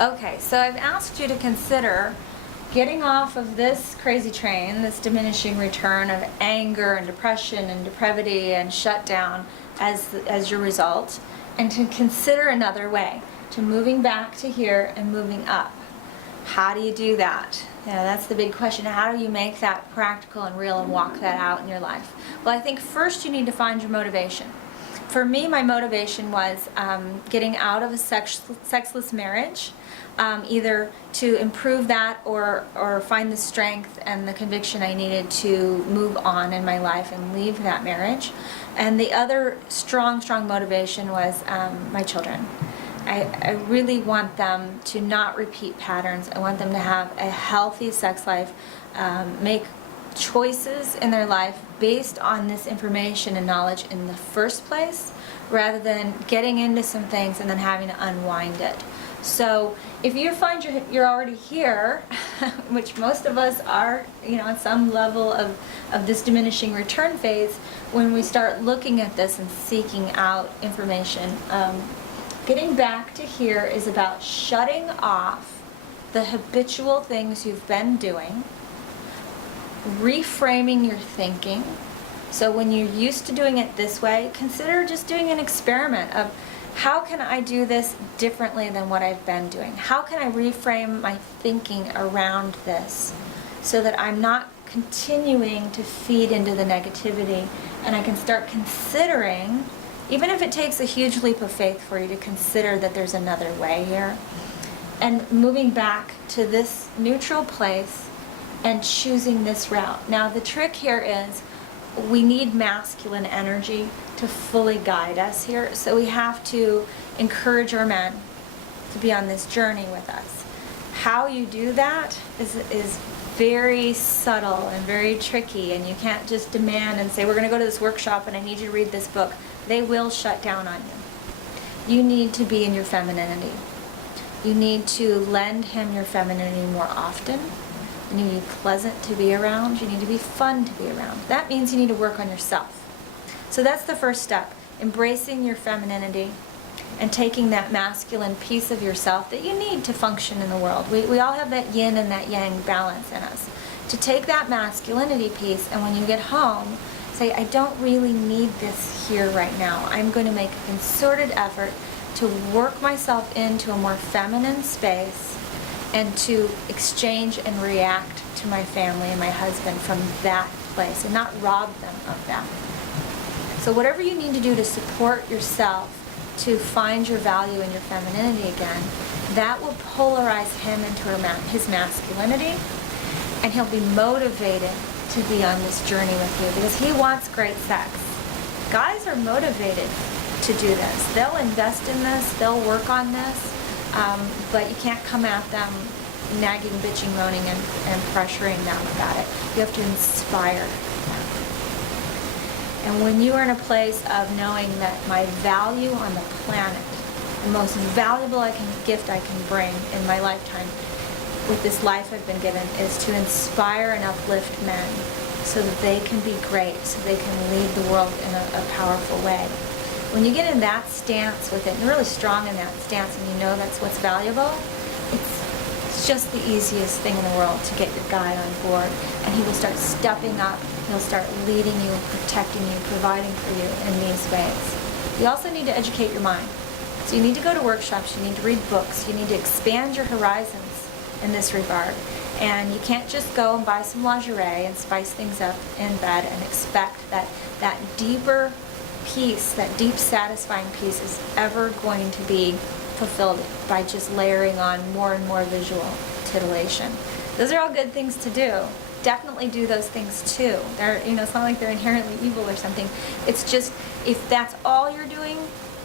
Okay, so I've asked you to consider getting off of this crazy train, this diminishing return of anger and depression and depravity and shutdown as your result, and to consider another way, to moving back to here and moving up. How do you do that? That's the big question. How do you make that practical and real and walk that out in your life? Well, I think first you need to find your motivation. For me, my motivation was getting out of a sexless marriage, either to improve that or find the strength and the conviction I needed to move on in my life and leave that marriage. And the other strong motivation was my children. I really want them to not repeat patterns. I want them to have a healthy sex life, make choices in their life based on this information and knowledge in the first place, rather than getting into some things and then having to unwind it. So if you find you're already here, which most of us are, at some level of this diminishing return phase, when we start looking at this and seeking out information, getting back to here is about shutting off the habitual things you've been doing, reframing your thinking. So when you're used to doing it this way, consider just doing an experiment of how can I do this differently than what I've been doing? How can I reframe my thinking around this so that I'm not continuing to feed into the negativity, and I can start considering, even if it takes a huge leap of faith for you to consider that there's another way here, and moving back to this neutral place and choosing this route. Now the trick here is we need masculine energy to fully guide us here, so we have to encourage our men to be on this journey with us. How you do that is very subtle and very tricky, and you can't just demand and say, we're going to go to this workshop and I need you to read this book. They will shut down on you. You need to be in your femininity. You need to lend him your femininity more often. You need to be pleasant to be around. You need to be fun to be around. That means you need to work on yourself. So that's the first step, embracing your femininity and taking that masculine piece of yourself that you need to function in the world. We all have that yin and that yang balance in us. To take that masculinity piece, and when you get home, say, I don't really need this here right now. I'm going to make a concerted effort to work myself into a more feminine space and to exchange and react to my family and my husband from that place and not rob them of that. So whatever you need to do to support yourself, to find your value in your femininity again, that will polarize him into his masculinity, and he'll be motivated to be on this journey with you because he wants great sex. Guys are motivated to do this. They'll invest in this, they'll work on this, but you can't come at them nagging, bitching, moaning, and pressuring them about it. You have to inspire them. And when you are in a place of knowing that my value on the planet, the most valuable gift I can bring in my lifetime with this life I've been given, is to inspire and uplift men so that they can be great, so they can lead the world in a powerful way. When you get in that stance with it, and you're really strong in that stance, and you know that's what's valuable, it's just the easiest thing in the world to get your guy on board, and he will start stepping up. He'll start leading you, protecting you, providing for you in these ways. You also need to educate your mind. So you need to go to workshops, you need to read books, you need to expand your horizons in this regard. And you can't just go and buy some lingerie and spice things up in bed and expect that that deeper piece, that deep satisfying piece, is ever going to be fulfilled by just layering on more and more visual titillation. Those are all good things to do. Definitely do those things too. It's not like they're inherently evil or something. It's just, if that's all you're doing,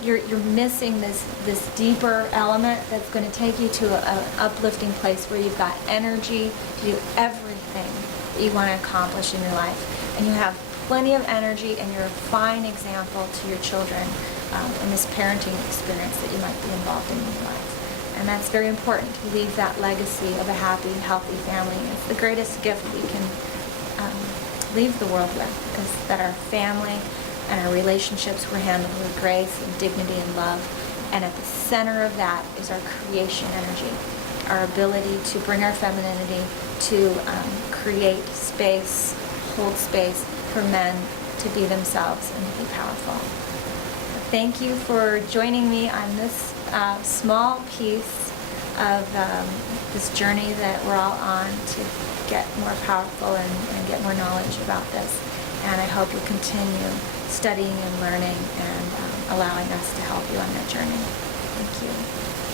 you're missing this deeper element that's going to take you to an uplifting place where you've got energy to do everything that you want to accomplish in your life. And you have plenty of energy, and you're a fine example to your children in this parenting experience that you might be involved in your life. And that's very important, to leave that legacy of a happy, healthy family. It's the greatest gift we can leave the world with, is that our family and our relationships were handled with grace and dignity and love, And at the center of that is our creation energy, our ability to bring our femininity, to create space, hold space for men to be themselves and to be powerful. Thank you for joining me on this small piece of this journey that we're all on to get more powerful and get more knowledge about this. And I hope you'll continue studying and learning and allowing us to help you on that journey. Thank you.